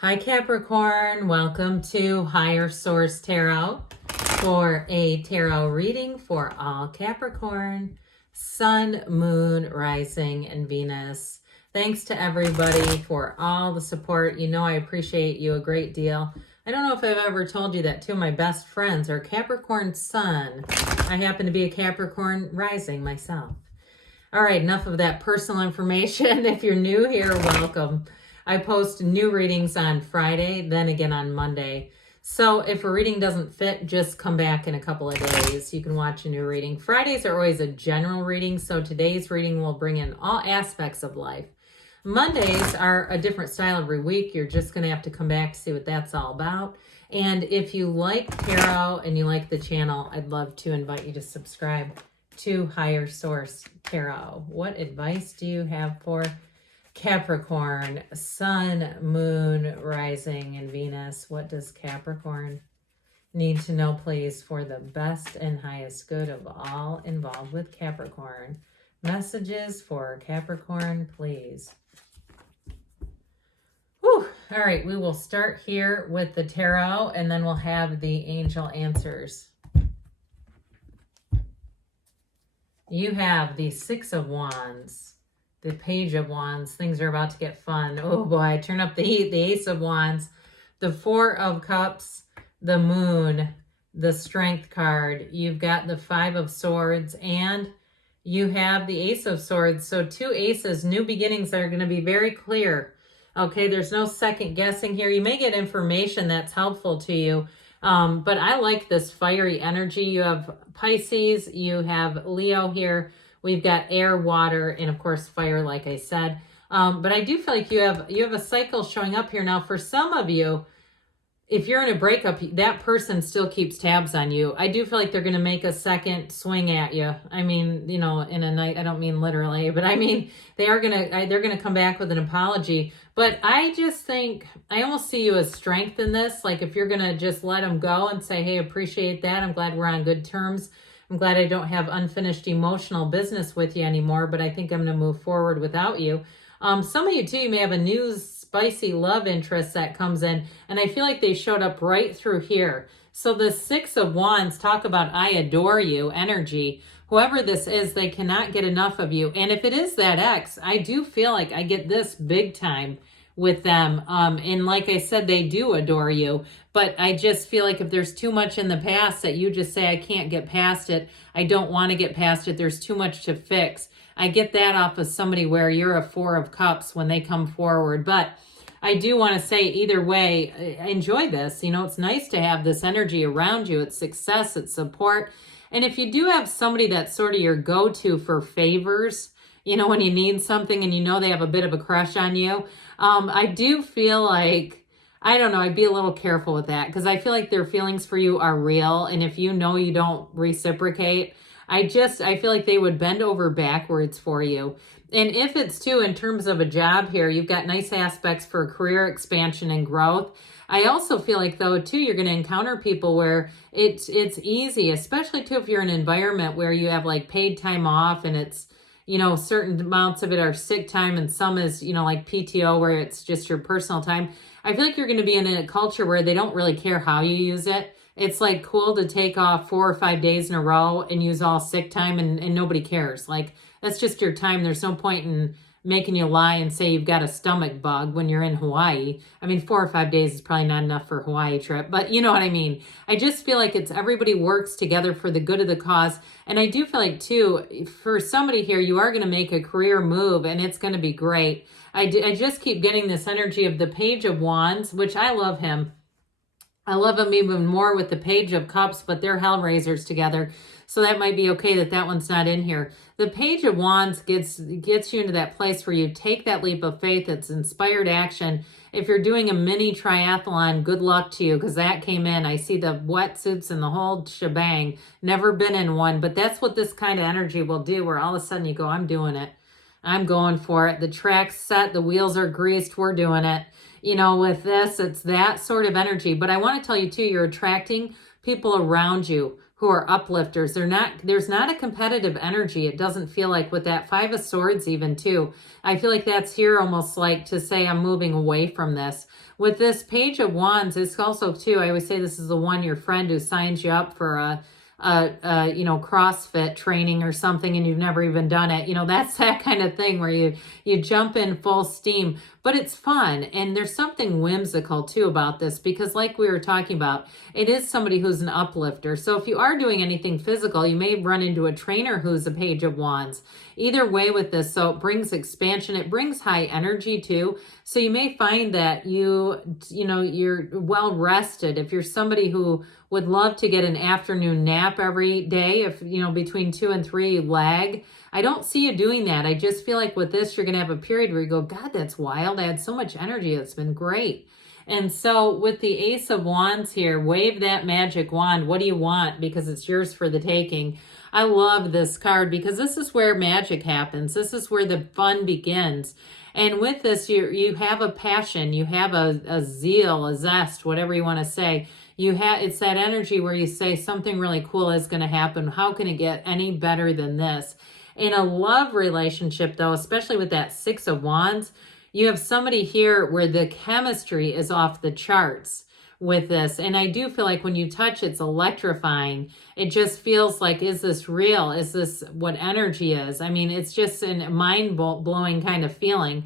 Hi Capricorn, welcome to Higher Source Tarot for a tarot reading for all Capricorn, Sun, Moon, Rising, and Venus. Thanks to everybody for all the support. You know I appreciate you a great deal. I don't know if I've ever told you that two of my best friends are Capricorn Sun. I happen to be a Capricorn Rising myself. All right, enough of that personal information. If you're new here, welcome. I post new readings on Friday, then again on Monday. So if a reading doesn't fit, just come back in a couple of days. You can watch a new reading. Fridays are always a general reading, so today's reading will bring in all aspects of life. Mondays are a different style every week. You're just going to have to come back to see what that's all about. And if you like tarot and you like the channel, I'd love to invite you to subscribe to Higher Source Tarot. What advice do you have for Capricorn, Sun, Moon, Rising, and Venus? What does Capricorn need to know, please, for the best and highest good of all involved with Capricorn? Messages for Capricorn, please. Whew. All right, we will start here with the tarot, and then we'll have the angel answers. You have the Six of Wands, the Page of Wands. Things are about to get fun. Oh boy, turn up the heat. The Ace of Wands, the Four of Cups, the Moon, the Strength card. You've got the Five of Swords, and you have the Ace of Swords. So two aces, new beginnings that are going to be very clear. Okay, there's no second guessing here. You may get information that's helpful to you. But I like this fiery energy. You have Pisces, you have Leo here. We've got air, water, and of course fire, like I said. But I do feel like you have a cycle showing up here. Now, for some of you, if you're in a breakup, that person still keeps tabs on you. I do feel like they're going to make a second swing at you. I mean, you know, in a night, I don't mean literally, but I mean, they're going to come back with an apology. But I just think, I almost see you as strength in this. Like if you're going to just let them go and say, hey, appreciate that. I'm glad we're on good terms. I'm glad I don't have unfinished emotional business with you anymore, but I think I'm going to move forward without you. Some of you too, you may have a new spicy love interest that comes in, and I feel like they showed up right through here. So the Six of Wands, talk about I adore you energy. Whoever this is, they cannot get enough of you. And if it is that ex, I do feel like I get this big time with them. And like I said, they do adore you. But I just feel like if there's too much in the past that you just say, I can't get past it. I don't want to get past it. There's too much to fix. I get that off of somebody where you're a Four of Cups when they come forward. But I do want to say either way, enjoy this. You know, it's nice to have this energy around you. It's success, it's support. And if you do have somebody that's sort of your go-to for favors, you know, when you need something and you know they have a bit of a crush on you, I do feel like, I don't know, I'd be a little careful with that because I feel like their feelings for you are real. And if you know you don't reciprocate, I feel like they would bend over backwards for you. And if it's too, in terms of a job here, you've got nice aspects for career expansion and growth. I also feel like though too, you're going to encounter people where it's easy, especially too if you're in an environment where you have like paid time off and it's, you know, certain amounts of it are sick time and some is, you know, like PTO where it's just your personal time. I feel like you're going to be in a culture where they don't really care how you use it. It's like cool to take off 4 or 5 days in a row and use all sick time and nobody cares. Like that's just your time. There's no point in making you lie and say you've got a stomach bug when you're in Hawaii. I mean, 4 or 5 days is probably not enough for a Hawaii trip, but you know what I mean? I just feel like it's everybody works together for the good of the cause. And I do feel like too, for somebody here, you are going to make a career move and it's going to be great. I just keep getting this energy of the Page of Wands, which I love him. I love him even more with the Page of Cups, but they're Hellraisers together. So that might be okay that one's not in here. The Page of Wands gets you into that place where you take that leap of faith. It's inspired action. If you're doing a mini triathlon, good luck to you because that came in. I see the wetsuits and the whole shebang. Never been in one, but that's what this kind of energy will do where all of a sudden you go, I'm doing it. I'm going for it. The track's set. The wheels are greased. We're doing it. You know, with this, it's that sort of energy. But I want to tell you too, you're attracting people around you who are uplifters. There's not a competitive energy. It doesn't feel like with that Five of Swords even too. I feel like that's here almost like to say I'm moving away from this. With this Page of Wands, it's also too, I always say this is the one, your friend who signs you up for a CrossFit training or something and you've never even done it. That's that kind of thing where you jump in full steam, but it's fun. And there's something whimsical too about this, because like we were talking about, it is somebody who's an uplifter. So if you are doing anything physical, you may run into a trainer who's a Page of Wands. Either way with this, so it brings expansion, it brings high energy too. So you may find that you're well rested. If you're somebody who would love to get an afternoon nap every day, if between 2 and 3 you lag, I don't see you doing that. I just feel like with this, you're going to have a period where you go, God, that's wild. I had so much energy. It's been great. And so with the Ace of Wands here, wave that magic wand. What do you want? Because it's yours for the taking. I love this card because this is where magic happens. This is where the fun begins. And with this, you have a passion, you have a zeal, a zest, whatever you want to say. It's that energy where you say something really cool is going to happen. How can it get any better than this? In a love relationship, though, especially with that Six of Wands, you have somebody here where the chemistry is off the charts with this. And I do feel like when you touch, it's electrifying. It just feels like, is this real? Is this what energy is? I mean, it's just a mind-blowing kind of feeling.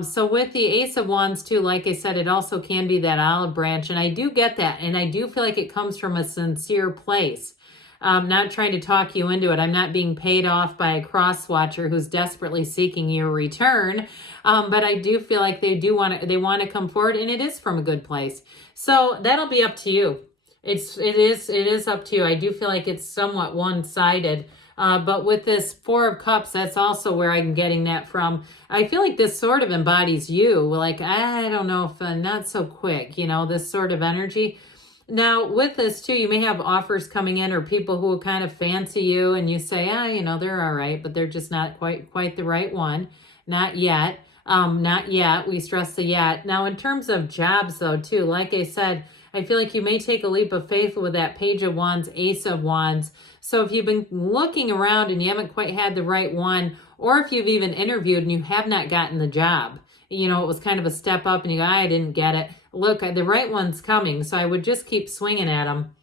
So with the Ace of Wands too, like I said, it also can be that olive branch. And I do get that. And I do feel like it comes from a sincere place. Not trying to talk you into it. I'm not being paid off by a cross watcher who's desperately seeking your return. But I do feel like they want to come forward, and it is from a good place. So that'll be up to you. It is up to you. I do feel like it's somewhat one-sided. But with this Four of Cups, that's also where I'm getting that from. I feel like this sort of embodies you. Like, I don't know if not so quick, this sort of energy. Now, with this too, you may have offers coming in or people who kind of fancy you and you say, they're all right, but they're just not quite the right one. Not yet. Not yet. We stress the yet. Now, in terms of jobs though, too, like I said, I feel like you may take a leap of faith with that Page of Wands, Ace of Wands. So if you've been looking around and you haven't quite had the right one, or if you've even interviewed and you have not gotten the job, it was kind of a step up and you go, I didn't get it. Look, the right one's coming. So I would just keep swinging at them.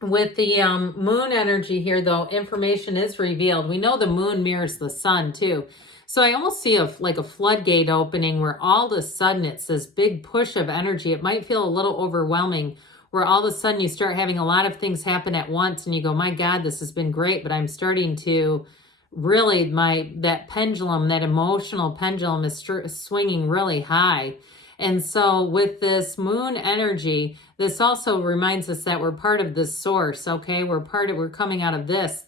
With the moon energy here, though, information is revealed. We know the moon mirrors the sun, too. So I almost see like a floodgate opening where all of a sudden it's this big push of energy. It might feel a little overwhelming where all of a sudden you start having a lot of things happen at once and you go, my God, this has been great, but I'm starting to really, that pendulum, that emotional pendulum is swinging really high. And so with this moon energy, this also reminds us that we're part of this source, okay? We're coming out of this.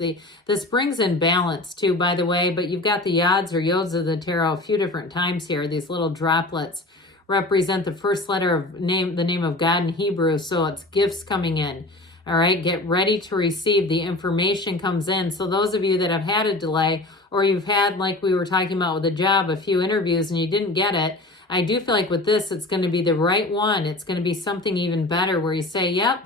This brings in balance too, by the way, but you've got the yods or yods of the tarot a few different times here. These little droplets represent the first letter of the name of God in Hebrew, so it's gifts coming in. All right, get ready to receive. The information comes in. So those of you that have had a delay, or you've had, like we were talking about with a job, a few interviews and you didn't get it, I do feel like with this, it's going to be the right one. It's going to be something even better where you say, yep,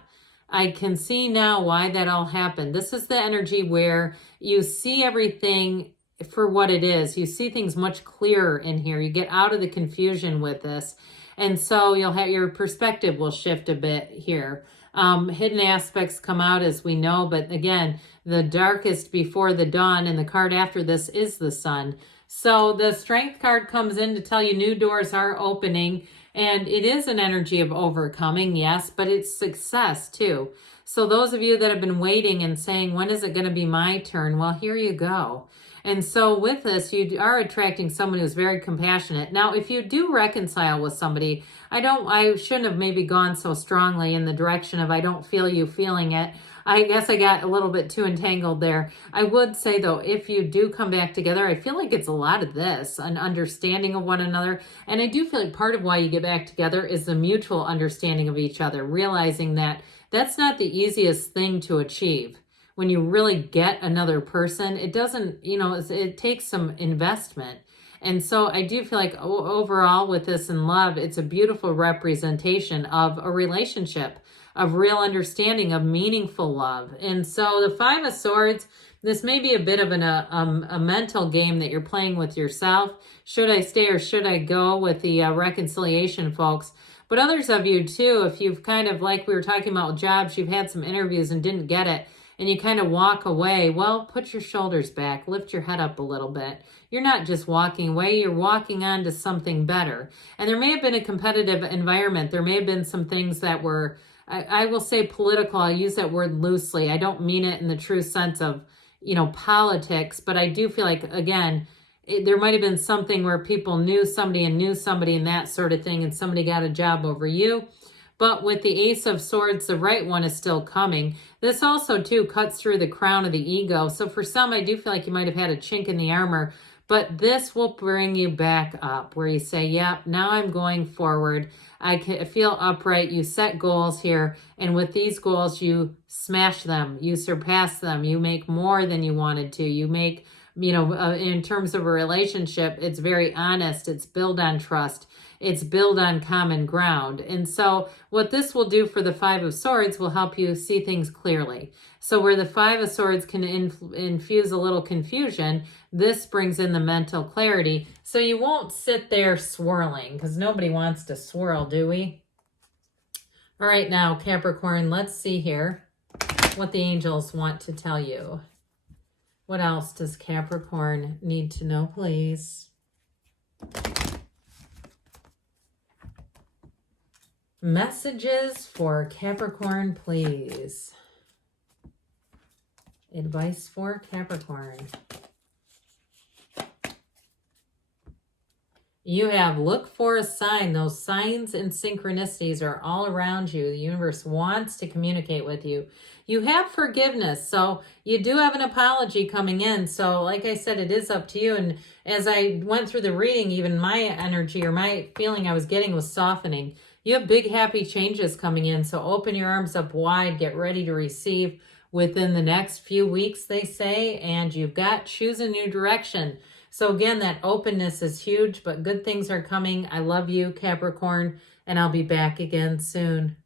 I can see now why that all happened. This is the energy where you see everything for what it is. You see things much clearer in here. You get out of the confusion with this. And so your perspective will shift a bit here. Hidden aspects come out as we know, but again, the darkest before the dawn, and the card after this is the sun. So the Strength card comes in to tell you new doors are opening, and it is an energy of overcoming, yes, but it's success too. So those of you that have been waiting and saying, when is it going to be my turn? Well, here you go. And so with this, you are attracting someone who's very compassionate. Now, if you do reconcile with somebody, I shouldn't have maybe gone so strongly in the direction of I don't feel you feeling it. I guess I got a little bit too entangled there. I would say, though, if you do come back together, I feel like it's a lot of this, an understanding of one another. And I do feel like part of why you get back together is the mutual understanding of each other, realizing that that's not the easiest thing to achieve. When you really get another person, it doesn't, it takes some investment. And so I do feel like overall with this in love, it's a beautiful representation of a relationship of real understanding, of meaningful love. And so the Five of Swords, this may be a bit of a mental game that you're playing with yourself. Should I stay or should I go with the reconciliation, folks? But others of you too, if you've kind of, like we were talking about with jobs, you've had some interviews and didn't get it, and you kind of walk away, well, put your shoulders back, lift your head up a little bit. You're not just walking away, you're walking on to something better. And there may have been a competitive environment. There may have been some things that were, I will say political. I use that word loosely. I don't mean it in the true sense of, politics, but I do feel like, again, there might have been something where people knew somebody and that sort of thing, and somebody got a job over you. But with the Ace of Swords, the right one is still coming. This also, too, cuts through the crown of the ego. So for some, I do feel like you might have had a chink in the armor, but this will bring you back up where you say, yeah, now I'm going forward. I can feel upright. You set goals here. And with these goals, you smash them. You surpass them. You make more than you wanted to. You make, in terms of a relationship, it's very honest. It's built on trust. It's built on common ground. And so what this will do for the Five of Swords will help you see things clearly. So where the Five of Swords can infuse a little confusion, this brings in the mental clarity. So you won't sit there swirling, because nobody wants to swirl, do we? All right, now, Capricorn, let's see here what the angels want to tell you. What else does Capricorn need to know, please? Messages for Capricorn, please. Advice for Capricorn. You have look for a sign. Those signs and synchronicities are all around you. The universe wants to communicate with you. You have forgiveness. So you do have an apology coming in. So like I said, it is up to you. And as I went through the reading, even my energy or my feeling I was getting was softening. You have big, happy changes coming in. So open your arms up wide. Get ready to receive within the next few weeks, they say. And you've got choose a new direction. So again, that openness is huge, but good things are coming. I love you, Capricorn, and I'll be back again soon.